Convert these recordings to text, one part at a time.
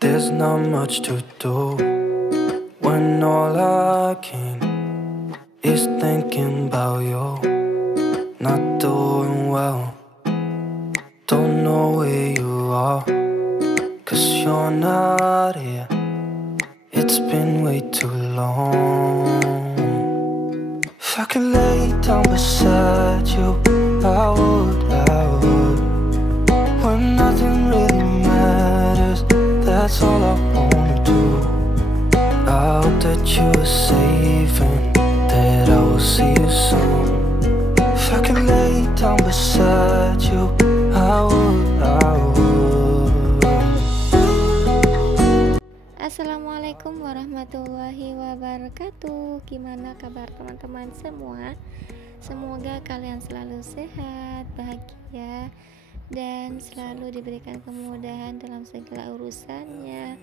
There's not much to do when all I can is thinking about you. Not doing well, don't know where you are, 'cause you're not here. It's been way too long. If I could lay down beside you, I would. When nothing really matters, that's all I wanna do. I hope that you are safe and that I will see you soon. If I could lay down beside you, I would. Assalamualaikum warahmatullahi wabarakatuh. Gimana kabar teman-teman semua? Semoga kalian selalu sehat, bahagia, dan selalu diberikan kemudahan dalam segala urusannya,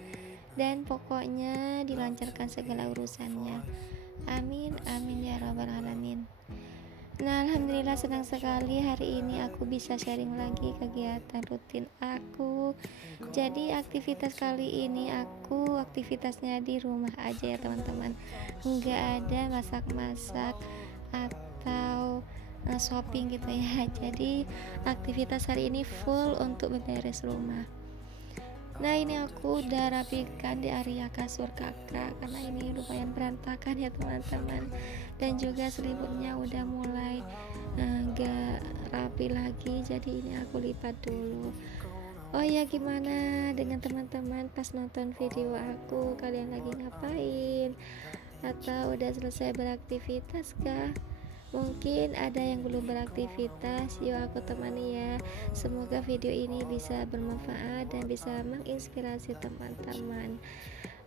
dan pokoknya dilancarkan segala urusannya. Amin, amin ya rabbal alamin. Nah, alhamdulillah senang sekali hari ini aku bisa sharing lagi kegiatan rutin aku. Jadi aktivitas kali ini aku aktivitasnya di rumah aja ya teman-teman. Nggak ada masak-masak atau shopping gitu ya. Jadi aktivitas hari ini full untuk beberes rumah. Nah, ini aku udah rapikan di area kasur kakak karena ini lumayan berantakan ya teman-teman, dan juga selimutnya udah mulai gak rapi lagi, jadi ini aku lipat dulu. Oh ya, gimana dengan teman-teman pas nonton video aku? Kalian lagi ngapain? Atau udah selesai beraktivitas kah? Mungkin ada yang belum beraktivitas, yuk aku temani ya. Semoga video ini bisa bermanfaat dan bisa menginspirasi teman-teman.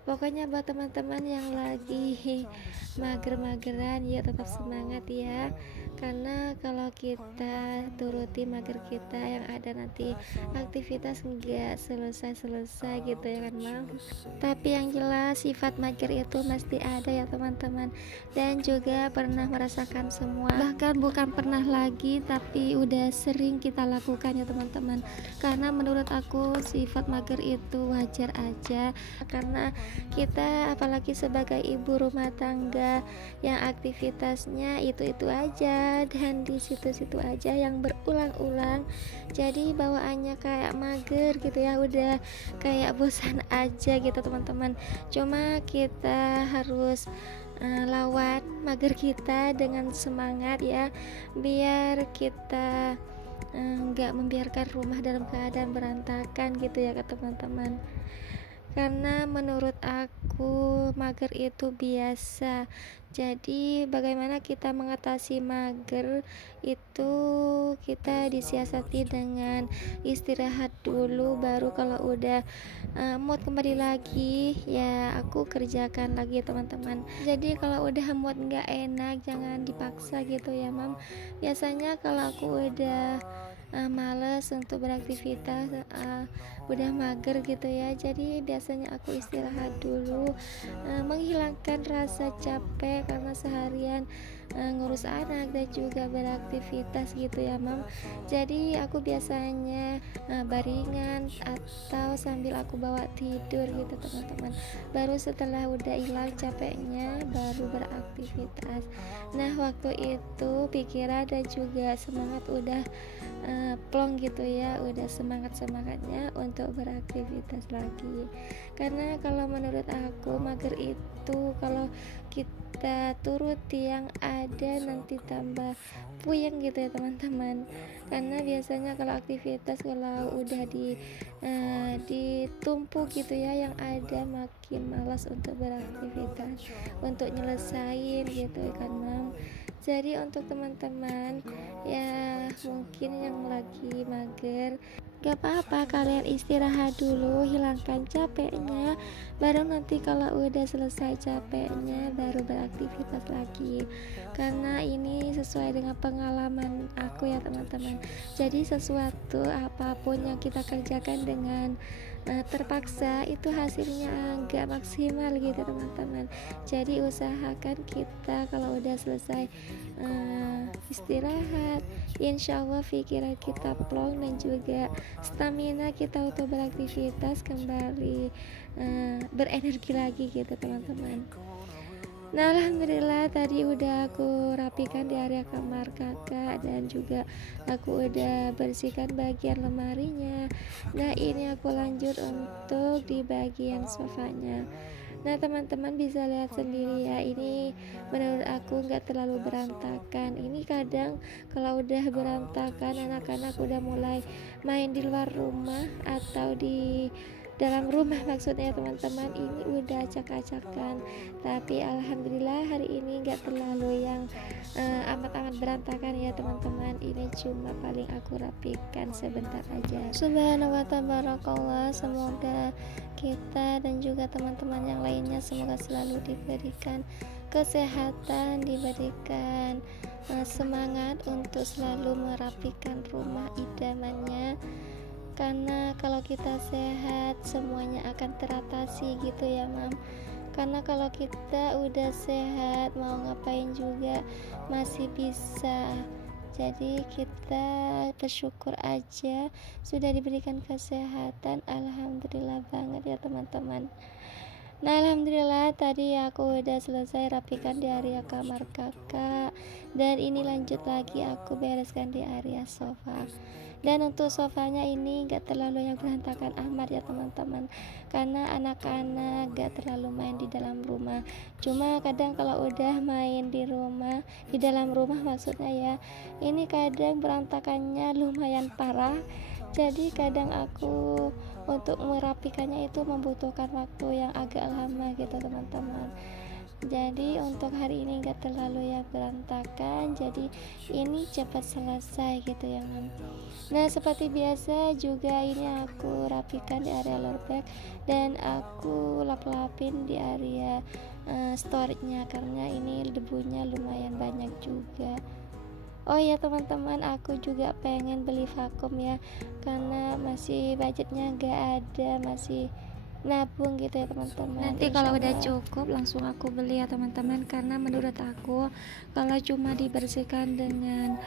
Pokoknya buat teman-teman yang lagi mager-mageran, ya tetap semangat ya. Karena kalau kita turuti mager kita, yang ada nanti aktivitas nggak selesai-selesai gitu ya kan Mam. Tapi yang jelas sifat mager itu mesti ada ya teman-teman, dan juga pernah merasakan semua. Bahkan bukan pernah lagi, tapi udah sering kita lakukan ya teman-teman. Karena menurut aku sifat mager itu wajar aja, karena kita apalagi sebagai ibu rumah tangga yang aktivitasnya itu aja dan di situ-situ aja yang berulang-ulang, jadi bawaannya kayak mager gitu ya, udah kayak bosan aja gitu teman-teman. Cuma kita harus lawan mager kita dengan semangat ya, biar kita nggak membiarkan rumah dalam keadaan berantakan gitu ya ke teman-teman. Karena menurut aku mager itu biasa. Jadi bagaimana kita mengatasi mager itu, kita disiasati dengan istirahat dulu, baru kalau udah mood kembali lagi ya aku kerjakan lagi teman-teman. Jadi kalau udah mood nggak enak jangan dipaksa gitu ya Mam. Biasanya kalau aku udah males untuk beraktivitas, udah mager gitu ya, jadi biasanya aku istirahat dulu, menghilangkan rasa capek karena seharian ngurus anak dan juga beraktivitas gitu ya Mam. Jadi aku biasanya baringan atau sambil aku bawa tidur gitu teman-teman, baru setelah udah hilang capeknya baru beraktivitas. Nah, waktu itu pikiran dan juga semangat udah plong gitu ya, udah semangatnya untuk beraktivitas lagi. Karena kalau menurut aku mager itu kalau kita turuti yang ada nanti tambah puyeng gitu ya teman-teman. Karena biasanya kalau aktivitas kalau udah ditumpuk gitu ya, yang ada makin malas untuk beraktivitas, untuk nyelesain gitu kan Mam. Jadi untuk teman-teman ya mungkin yang lagi mager, gak apa-apa, kalian istirahat dulu, hilangkan capeknya, baru nanti kalau udah selesai capeknya baru beraktivitas lagi. Karena ini sesuai dengan pengalaman aku ya teman-teman. Jadi sesuatu apapun yang kita kerjakan dengan terpaksa itu hasilnya nggak maksimal gitu teman-teman. Jadi usahakan kita kalau udah selesai istirahat, insya Allah pikiran kita plong dan juga stamina kita untuk beraktivitas kembali berenergi lagi gitu teman-teman. Nah alhamdulillah tadi udah aku rapikan di area kamar kakak dan juga aku udah bersihkan bagian lemarinya. Nah ini aku lanjut untuk di bagian sofanya. Nah teman-teman bisa lihat sendiri ya, ini menurut aku nggak terlalu berantakan. Ini kadang kalau udah berantakan anak-anak udah mulai main di luar rumah atau di dalam rumah maksudnya teman-teman, ini udah acak-acakan. Tapi alhamdulillah hari ini nggak terlalu yang amat-amat berantakan ya teman-teman. Ini cuma paling aku rapikan sebentar aja. Subhanallah wa tabarakallah, semoga kita dan juga teman-teman yang lainnya semoga selalu diberikan kesehatan, diberikan semangat untuk selalu merapikan rumah idamannya. Karena kalau kita sehat semuanya akan teratasi gitu ya mam. Karena kalau kita udah sehat mau ngapain juga masih bisa. Jadi kita bersyukur aja sudah diberikan kesehatan, alhamdulillah banget ya teman-teman. Nah alhamdulillah tadi aku udah selesai rapikan di area kamar kakak, dan ini lanjut lagi aku bereskan di area sofa. Dan untuk sofanya ini gak terlalu yang berantakan amat ya teman-teman, karena anak-anak gak terlalu main di dalam rumah. Cuma kadang kalau udah main di rumah, di dalam rumah maksudnya ya, ini kadang berantakannya lumayan parah. Jadi kadang aku untuk merapikannya itu membutuhkan waktu yang agak lama gitu teman-teman. Jadi untuk hari ini gak terlalu ya berantakan, jadi ini cepat selesai gitu ya mam. Nah seperti biasa juga ini aku rapikan di area lower back, dan aku lap-lapin di area storage-nya karena ini debunya lumayan banyak juga. Oh ya teman-teman, aku juga pengen beli vakum ya, karena masih budgetnya gak ada, masih nabung gitu ya teman-teman. Nanti kalau udah cukup langsung aku beli ya teman-teman, karena menurut aku kalau cuma dibersihkan dengan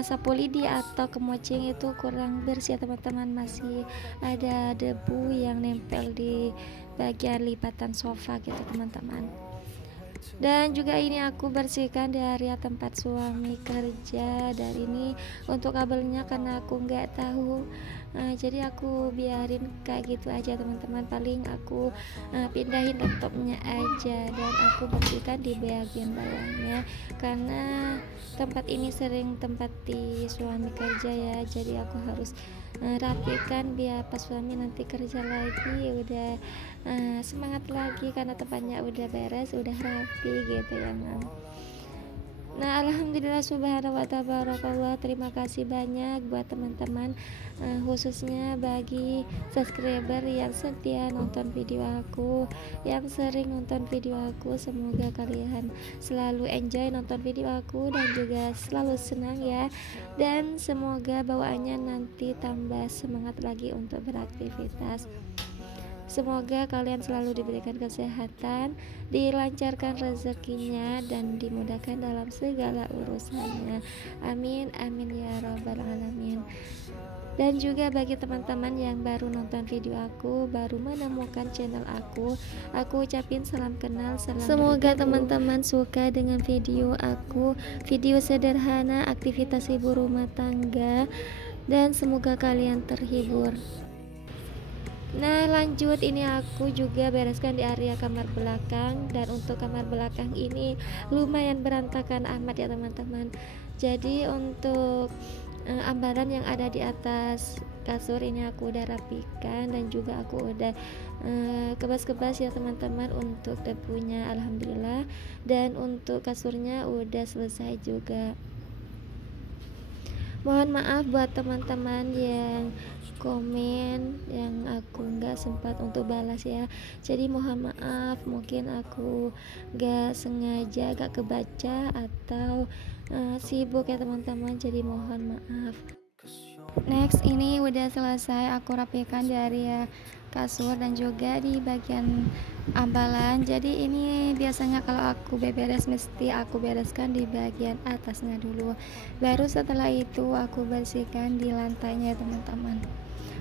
sapu lidi atau kemocing itu kurang bersih ya teman-teman, masih ada debu yang nempel di bagian lipatan sofa gitu teman-teman. Dan juga ini aku bersihkan di area tempat suami kerja, dan ini untuk kabelnya karena aku nggak tahu, jadi aku biarin kayak gitu aja teman-teman. Paling aku pindahin laptopnya aja, dan aku bersihkan di bagian bawahnya karena tempat ini sering tempat di suami kerja ya, jadi aku harus rapikan biar pas suami nanti kerja lagi udah semangat lagi karena tempatnya udah beres, udah rapi gitu ya mam. Nah alhamdulillah subhanallah wa tabarakallah, terima kasih banyak buat teman-teman, khususnya bagi subscriber yang setia nonton video aku, yang sering nonton video aku. Semoga kalian selalu enjoy nonton video aku dan juga selalu senang ya, dan semoga bawaannya nanti tambah semangat lagi untuk beraktivitas. Semoga kalian selalu diberikan kesehatan, dilancarkan rezekinya, dan dimudahkan dalam segala urusannya. Amin, amin ya rabbal alamin. Dan juga bagi teman-teman yang baru nonton video aku, baru menemukan channel aku ucapin salam kenal, salam. Semoga teman-teman suka dengan video aku, video sederhana aktivitas ibu rumah tangga, dan semoga kalian terhibur. Nah lanjut, ini aku juga bereskan di area kamar belakang, dan untuk kamar belakang ini lumayan berantakan amat ya teman-teman. Jadi untuk ambaran yang ada di atas kasur ini aku udah rapikan, dan juga aku udah kebas-kebas ya teman-teman untuk debunya alhamdulillah, dan untuk kasurnya udah selesai juga. Mohon maaf buat teman-teman yang komen yang aku nggak sempat untuk balas ya, jadi mohon maaf, mungkin aku nggak sengaja gak kebaca atau sibuk ya teman-teman, jadi mohon maaf. Next, ini udah selesai aku rapikan di area kasur dan juga di bagian ambalan. Jadi ini biasanya kalau aku beberes mesti aku bereskan di bagian atasnya dulu, baru setelah itu aku bersihkan di lantainya teman-teman.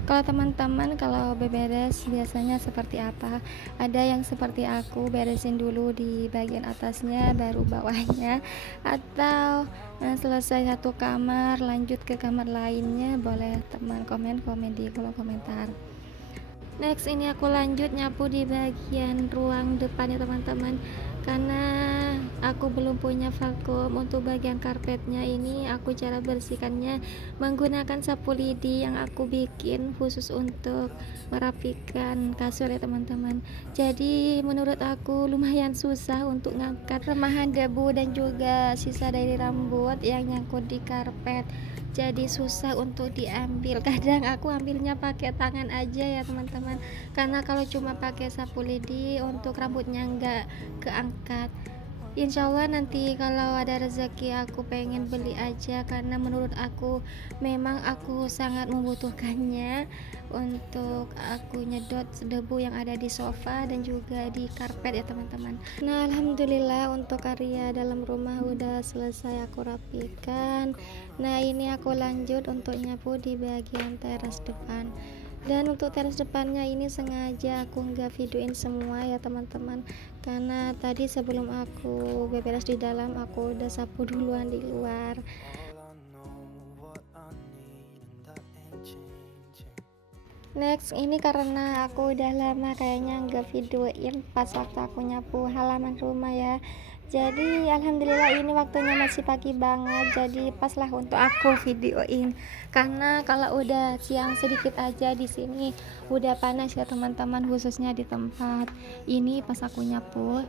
Kalau teman-teman kalau beberes biasanya seperti apa? Ada yang seperti aku beresin dulu di bagian atasnya baru bawahnya, atau selesai satu kamar lanjut ke kamar lainnya? Boleh teman komen di kolom komentar. Next, ini aku lanjut nyapu di bagian ruang depan ya teman-teman, karena aku belum punya vakum. Untuk bagian karpetnya ini aku cara bersihkannya menggunakan sapu lidi yang aku bikin khusus untuk merapikan kasur ya teman-teman. Jadi menurut aku lumayan susah untuk ngangkat remahan debu dan juga sisa dari rambut yang nyangkut di karpet, jadi susah untuk diambil. Kadang aku ambilnya pakai tangan aja ya teman-teman, karena kalau cuma pakai sapu lidi untuk rambutnya nggak keangkat. Insya Allah nanti kalau ada rezeki aku pengen beli aja, karena menurut aku memang aku sangat membutuhkannya untuk aku nyedot debu yang ada di sofa dan juga di karpet ya teman-teman. Nah alhamdulillah untuk area dalam rumah udah selesai aku rapikan. Nah ini aku lanjut untuk nyapu di bagian teras depan. Dan untuk teras depannya ini sengaja aku nggak videoin semua ya teman-teman, karena tadi sebelum aku beberes di dalam aku udah sapu duluan di luar. Next, ini karena aku udah lama kayaknya nggak videoin pas waktu aku nyapu halaman rumah ya. Jadi alhamdulillah ini waktunya masih pagi banget, jadi pas lah untuk aku videoin. Karena kalau udah siang sedikit aja di sini udah panas ya teman-teman, khususnya di tempat ini pas aku nyapu.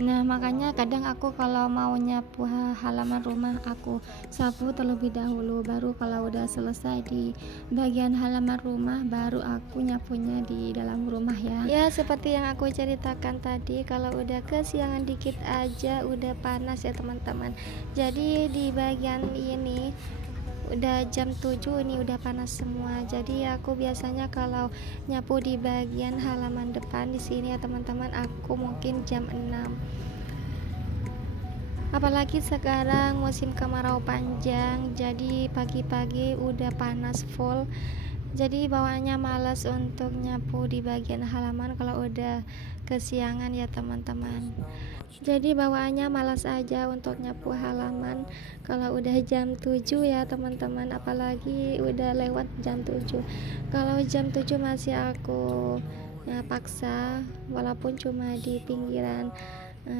Nah makanya kadang aku kalau mau nyapu halaman rumah aku sapu terlebih dahulu, baru kalau udah selesai di bagian halaman rumah baru aku nyapunya di dalam rumah ya. Ya seperti yang aku ceritakan tadi, kalau udah kesiangan dikit aja udah panas ya teman-teman. Jadi di bagian ini udah jam 7 ini udah panas semua. Jadi aku biasanya kalau nyapu di bagian halaman depan di sini ya teman-teman, aku mungkin jam 6. Apalagi sekarang musim kemarau panjang, jadi pagi-pagi udah panas full. Jadi bawaannya males untuk nyapu di bagian halaman kalau udah kesiangan ya teman-teman. Jadi bawaannya malas aja untuk nyapu halaman kalau udah jam 7 ya teman-teman, apalagi udah lewat jam 7. Kalau jam 7 masih aku paksa, walaupun cuma di pinggiran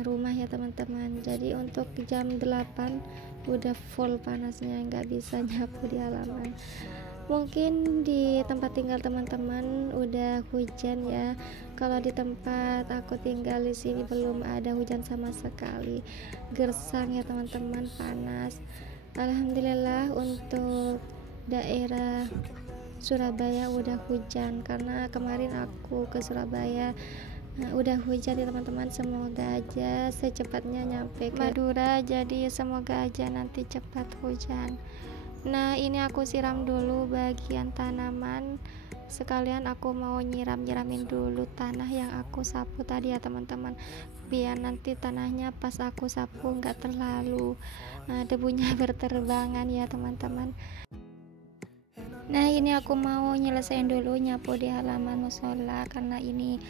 rumah ya teman-teman. Jadi untuk jam 8 udah full panasnya, nggak bisa nyapu di halaman. Mungkin di tempat tinggal teman-teman udah hujan ya. Kalau di tempat aku tinggal di sini belum ada hujan sama sekali. Gersang ya teman-teman, panas. Alhamdulillah untuk daerah Surabaya udah hujan, karena kemarin aku ke Surabaya udah hujan ya teman-teman. Semoga aja secepatnya nyampe ke Madura, jadi semoga aja nanti cepat hujan. Nah ini aku siram dulu bagian tanaman, sekalian aku mau nyiramin dulu tanah yang aku sapu tadi ya teman-teman, biar nanti tanahnya pas aku sapu nggak terlalu debunya berterbangan ya teman-teman. Nah ini aku mau nyelesain dulu nyapu di halaman musola, karena ini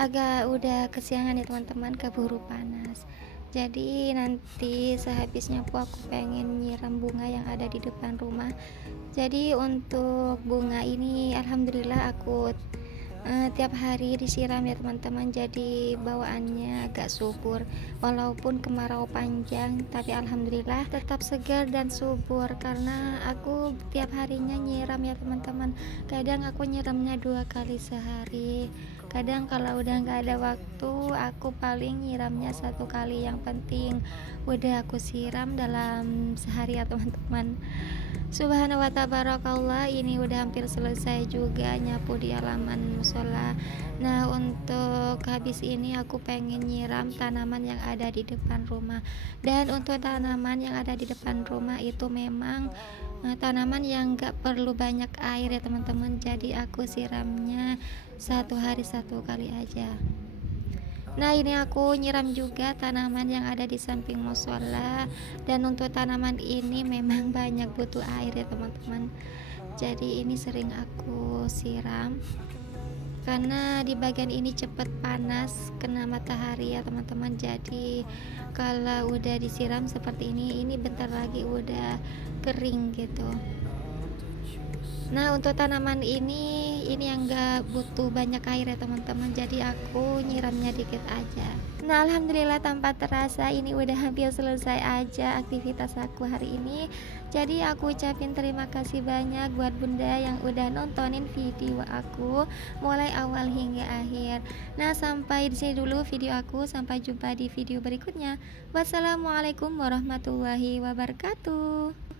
agak udah kesiangan ya teman-teman, keburu panas. Jadi nanti sehabis nyapu aku pengen nyiram bunga yang ada di depan rumah. Jadi untuk bunga ini alhamdulillah aku tiap hari disiram ya teman-teman, jadi bawaannya agak subur. Walaupun kemarau panjang tapi alhamdulillah tetap segar dan subur, karena aku tiap harinya nyiram ya teman-teman. Kadang aku nyiramnya 2 kali sehari, kadang kalau udah nggak ada waktu aku paling nyiramnya 1 kali. Yang penting udah aku siram dalam sehari ya teman-teman. Subhanahu wa tabarakallah, ini udah hampir selesai juga nyapu di halaman musola. Nah untuk habis ini aku pengen nyiram tanaman yang ada di depan rumah. Dan untuk tanaman yang ada di depan rumah itu memang tanaman yang gak perlu banyak air ya teman-teman. Jadi aku siramnya 1 hari 1 kali aja. Nah, ini aku nyiram juga tanaman yang ada di samping musola. Dan untuk tanaman ini memang banyak butuh air ya teman-teman. Jadi ini sering aku siram karena di bagian ini cepat panas kena matahari ya teman-teman. Jadi kalau udah disiram seperti ini bentar lagi udah kering gitu. Nah, untuk tanaman ini yang gak butuh banyak air ya teman-teman. Jadi aku nyiramnya dikit aja. Nah, alhamdulillah tanpa terasa ini udah hampir selesai aja aktivitas aku hari ini. Jadi aku ucapin terima kasih banyak buat bunda yang udah nontonin video aku mulai awal hingga akhir. Nah, sampai di sini dulu video aku. Sampai jumpa di video berikutnya. Wassalamualaikum warahmatullahi wabarakatuh.